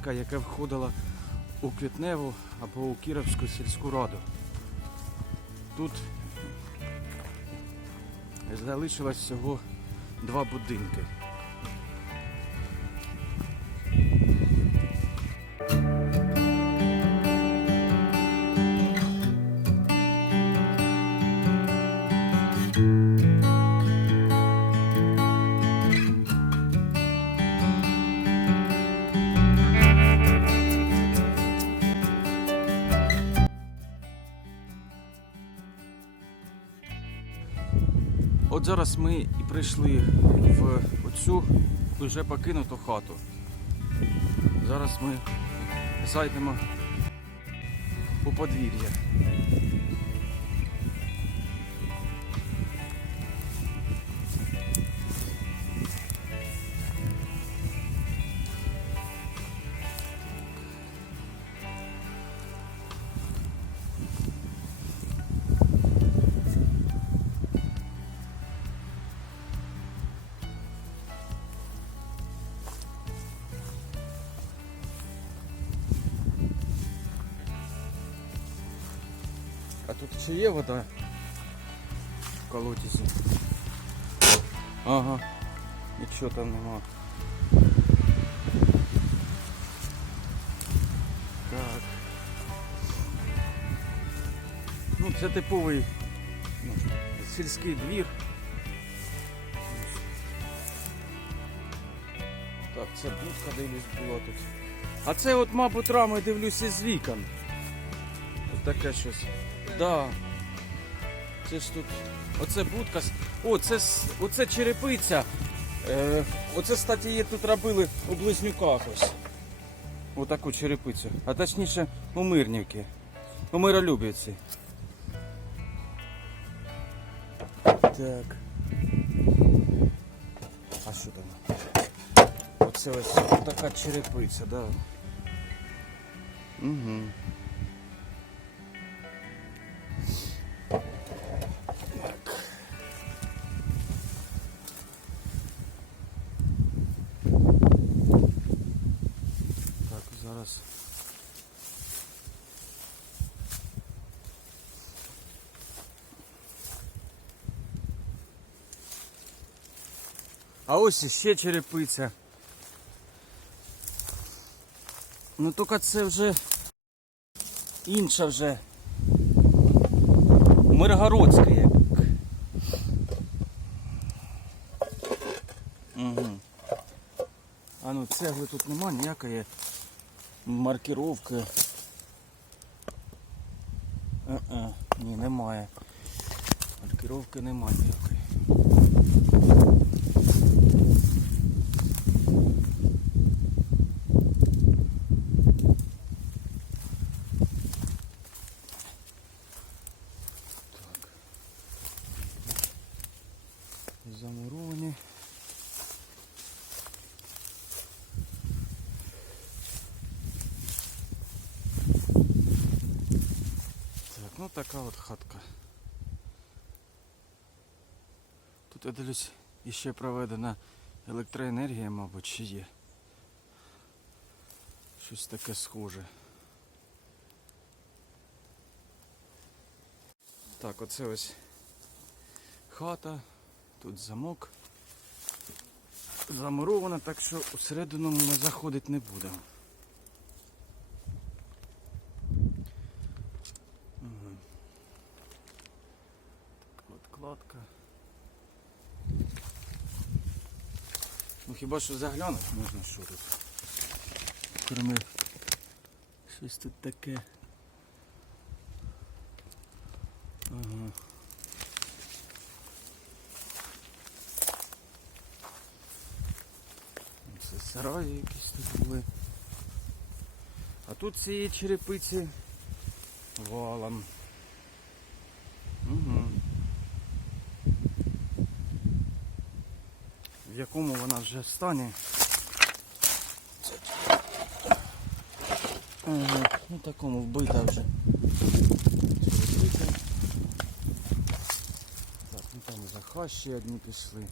Короленка, яке входило у Квітневу або у Кіровську сільську раду. Тут залишилось всього два будинки. От зараз ми і прийшли в оцю вже покинуту хату. Зараз ми зайдемо у подвір'я. Тут ще є вода в колодязі? Ага, нічого там нема. Так. Ну, це типовий ну, сільський двір. Так, це будка дивлюсь була тут. А це от, мабуть, рами дивлюся з вікон. Ось таке щось. Да. Це ж тут. Оце будка. О, це, оце черепиця. Е, оце, кстати, її тут робили у близнюках ось. Отаку черепицю. А точніше у мирнівки. У миролюбівці. Так. А що там? Оце ось така черепиця, да. Угу. Зараз. А ось іще черепиця. Ну тільки це вже інша вже. Миргородська як. Угу. А ну цегли тут нема ніякої маркировки. А -а, ні, немає. Маркировки немає ніякої. Так. Замуровані. Так, ну така от хатка. Тут я дивлюсь, іще проведена електроенергія, мабуть, чи є. Щось таке схоже. Так, оце ось хата, тут замок. Замурована, так що всередину ми заходити не будемо. Мгм. Така от кладка. Ну хіба що заглянути можна що тут. Корми. Щось тут таке. Ага. Це сараї якісь тут були. А тут цієї черепиці валом. Угу. В якому вона вже стані. Ага, ну такому вбита вже. Так, ну там захащі одні пішли.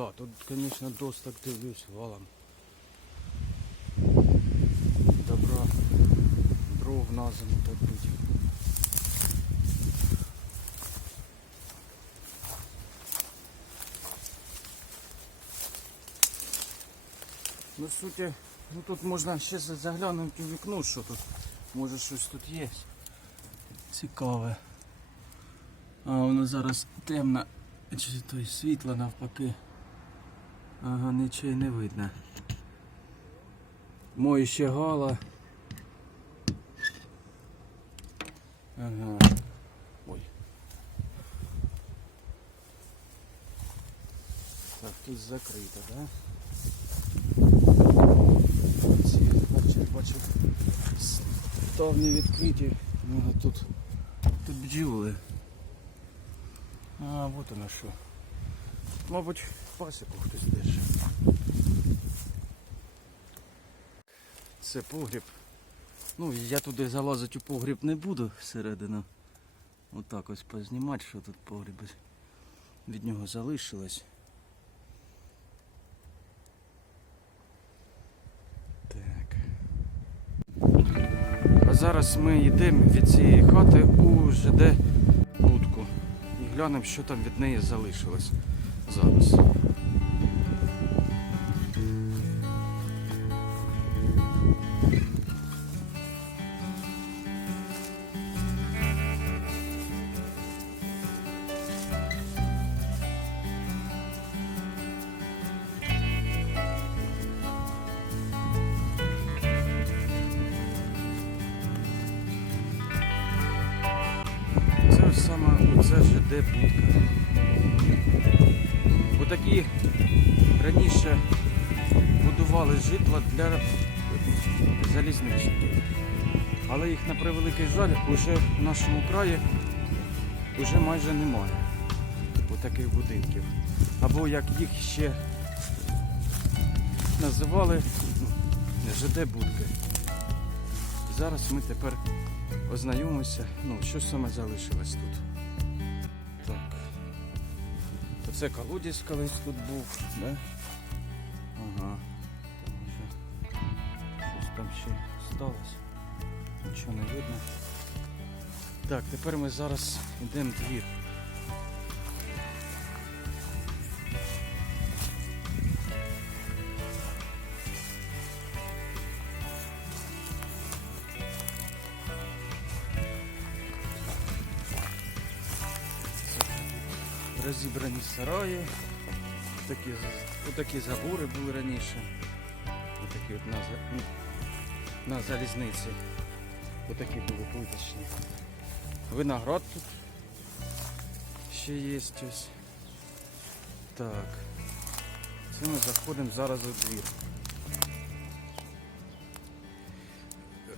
Да, тут, конечно, досток дивлюсь валом. Добра. Дров на зиму топить. Ну, в суті, ну тут можна ще за- заглянути в вікно, що тут. Може щось тут є. Цікаве. А воно зараз темно, чи то й світло навпаки. Ага, нічого не видно. Мої ще гала. Ага. Ой. Так, тут закрито, да? Бачив, бачив. Ставні відкриті. Ну, а тут, тут бджоли. А, вот оно що. Мабуть, пасіку хтось держить. Це погріб. Ну, я туди залазити у погріб не буду всередину. Отак ось познімати, що тут погріб від нього залишилось. Так. А зараз ми йдемо від цієї хати у ЖД будку і глянемо, що там від неї залишилось зараз. Це ось саме оце ЖД будка. Отакі раніше будували житла для залізничників. Але їх на превеликий жаль уже в нашому краї вже майже немає. Отаких будинків. Або як їх ще називали ну, ЖД будки. Зараз ми тепер ознайомимося, ну, що саме залишилось тут. Оце колодязь колись тут був, да? Ага. Щось там ще сталося. Нічого не видно. Так, тепер ми зараз йдемо двір. Сараї. Такі, отакі забори були раніше. Отакі от на, ну, на залізниці. Отакі були плиточні. Виноград тут ще є ось. Так. Це ми заходимо зараз у двір.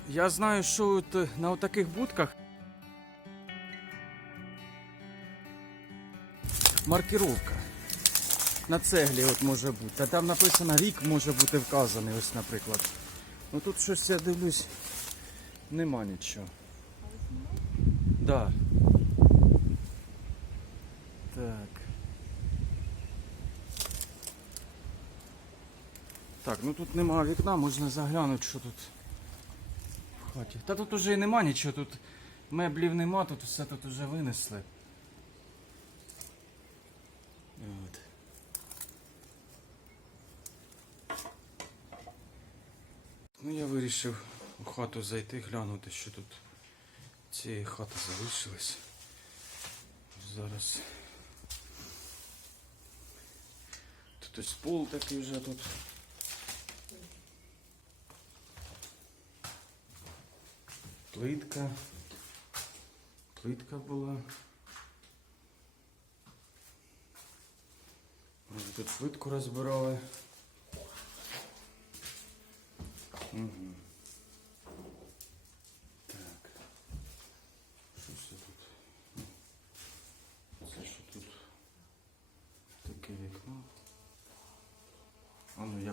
Я знаю, що от е, на таких будках маркировка. На цеглі от може бути. А там написано рік може бути вказаний, ось, наприклад. Ну тут щось я дивлюсь, нема нічого. Да. Так. Так, ну тут нема вікна, можна заглянути, що тут в хаті. Та тут уже і нема нічого, тут меблів нема, тут все тут уже винесли. От. Ну я вирішив у хату зайти, глянути, що тут цієї хати залишилось. Зараз. Тут ось пол такий вже тут. Плитка. Плитка була. Тут плитку розбирали. Угу.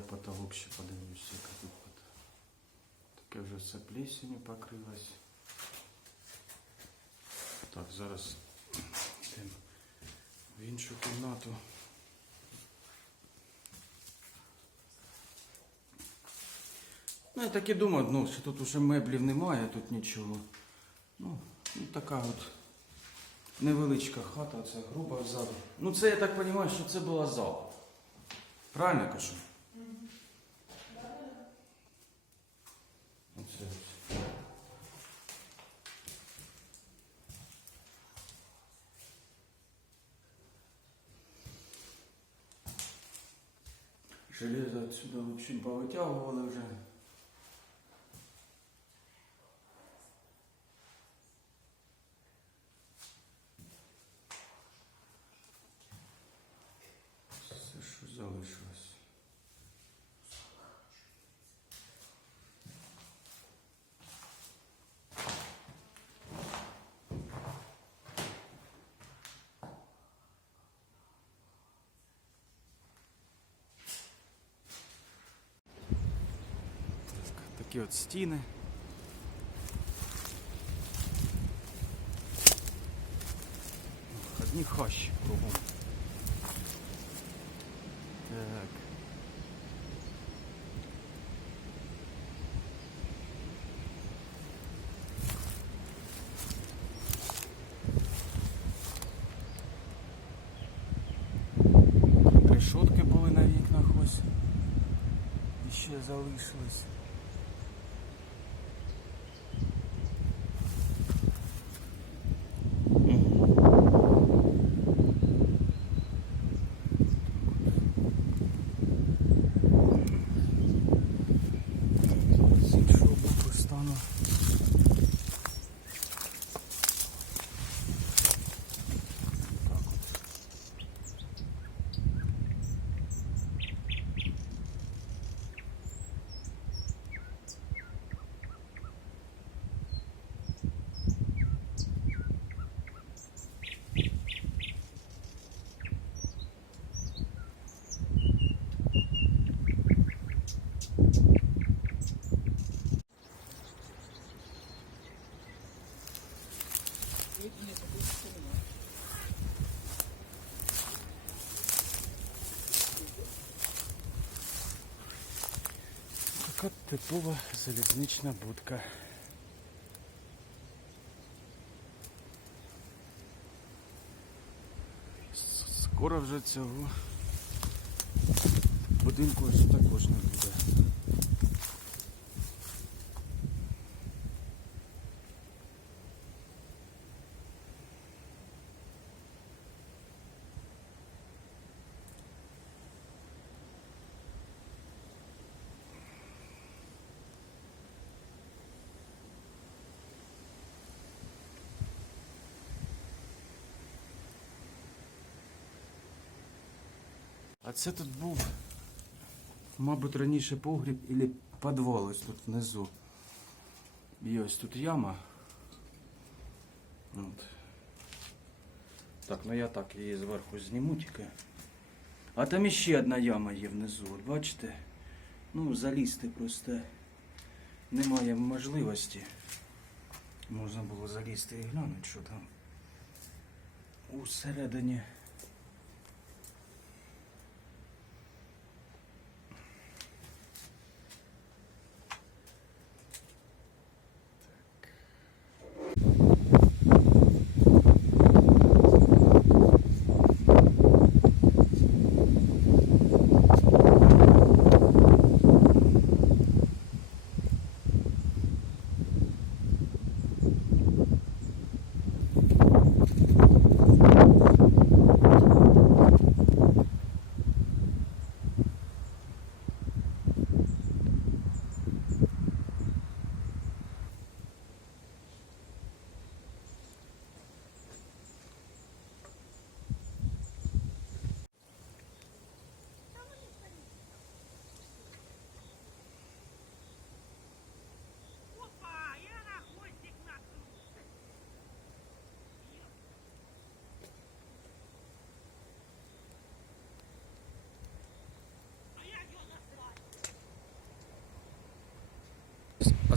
потолок ще подивлюся, як тут. Таке вже все плісенью покрилось. Так, зараз йдемо в іншу кімнату. Ну, я так і думав, ну, що тут вже меблів немає, тут нічого. Ну, ну така от невеличка хата, це груба зала. Ну це я так розумію, що це була зала. Правильно кажу? Железо отсюда в общем повытягивали вже. такі от стіни. Одні хащі кругом. Так. Така типова залізнична будка. Скоро вже цього будинку також не буде. А це тут був, мабуть, раніше погріб або підвал ось тут внизу. І ось тут яма. От. Так, ну я так її зверху зніму тільки. А там іще одна яма є внизу, от бачите? Ну, залізти просто немає можливості. Можна було залізти і глянути, що там усередині.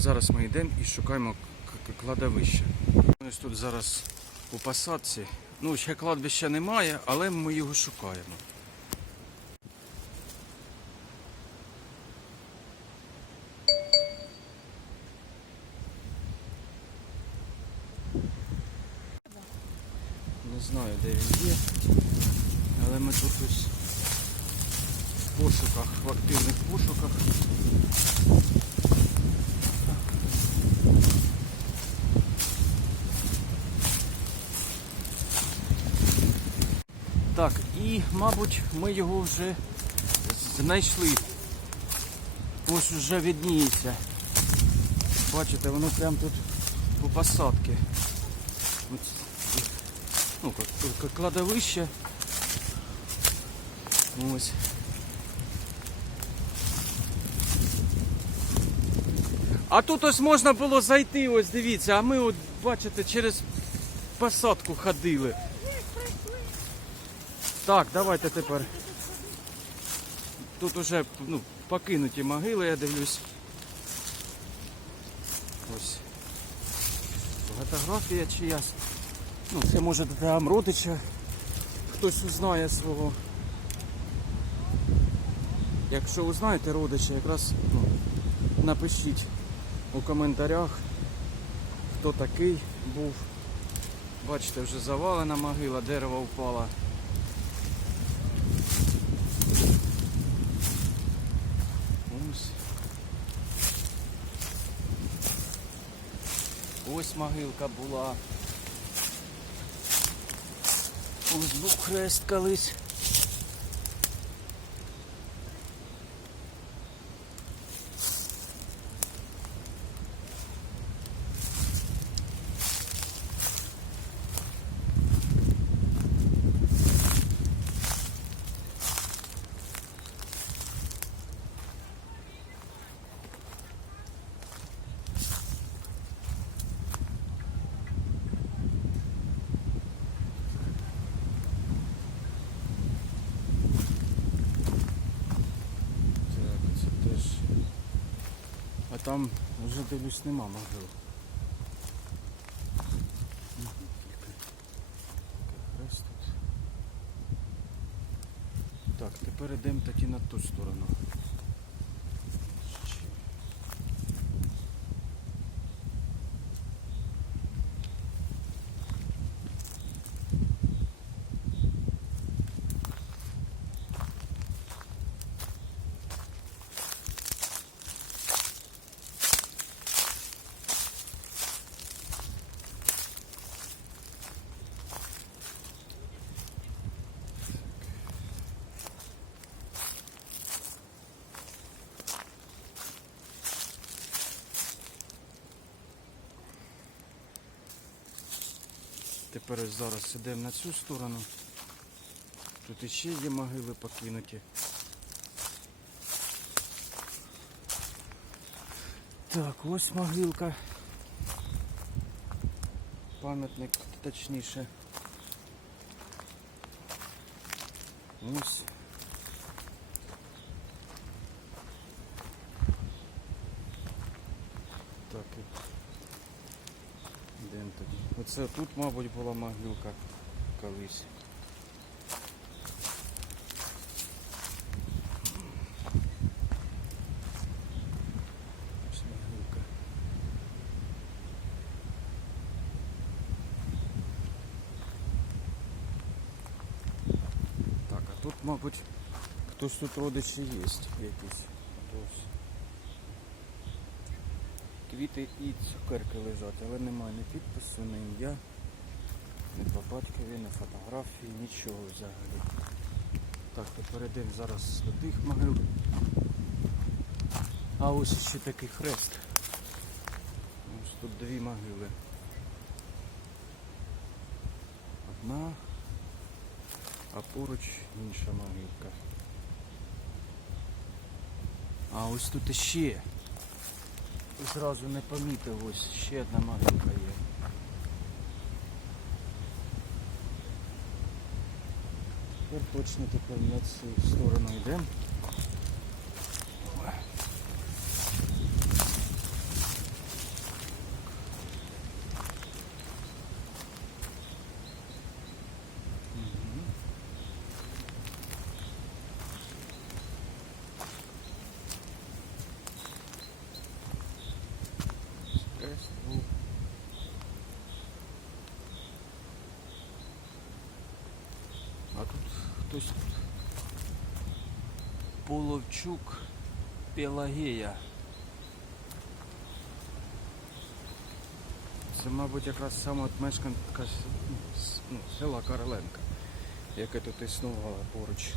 зараз ми йдемо і шукаємо кладовище. Ось тут зараз у посадці. Ну, ще кладбища немає, але ми його шукаємо. Не знаю, де він є, але ми тут ось в пошуках, в активних пошуках. І, мабуть, ми його вже знайшли. Ось уже відніється. Бачите, воно прямо тут у посадки. Ось, ну, кладовище. Ось. А тут ось можна було зайти, ось дивіться, а ми от, бачите, через посадку ходили. Так, давайте тепер. Тут уже ну, покинуті могили, я дивлюсь. Ось. Фотографія чиясь. Ну, це може там родича. Хтось узнає свого. Якщо ви знаєте родича, якраз ну, напишіть у коментарях, хто такий був. Бачите, вже завалена могила, дерево впало. Ось. Ось могилка була. Ось був хрест колись. Так, це теж. А там вже дивлюсь нема могил. Так, тепер йдемо таки на ту сторону. Тепер зараз йдемо на цю сторону. Тут іще є могили покинуті. Так, ось могилка. Пам'ятник точніше. Ось. тоді. Оце тут, мабуть, була могилка колись. Ось могилка. Так, а тут, мабуть, хтось тут родичі є якісь. Квіти і цукерки лежать, але немає ні підпису, ні ім'я, ні по батькові, ні фотографії, нічого взагалі. Так, тепер йдемо зараз до тих могил. А ось ще такий хрест. Ось тут дві могили. Одна, а поруч інша могилка. А ось тут іще. Зразу не помітив, ось ще одна маленька є. Тепер точно тепер на цю сторону йдемо. Мгм. Хрест був. Тут хтось тут. Половчук Пелагея. Це, мабуть, якраз саме от мешканка с- ну, села Короленка, яке тут існувало поруч.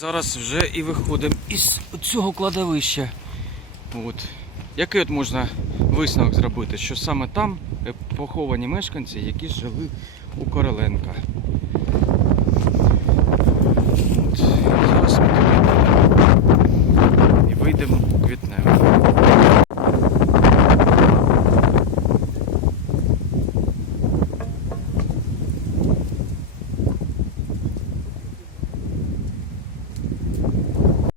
Зараз вже і виходимо із цього кладовища. От. Який от можна висновок зробити, що саме там поховані мешканці, які жили у Короленка. От. Зараз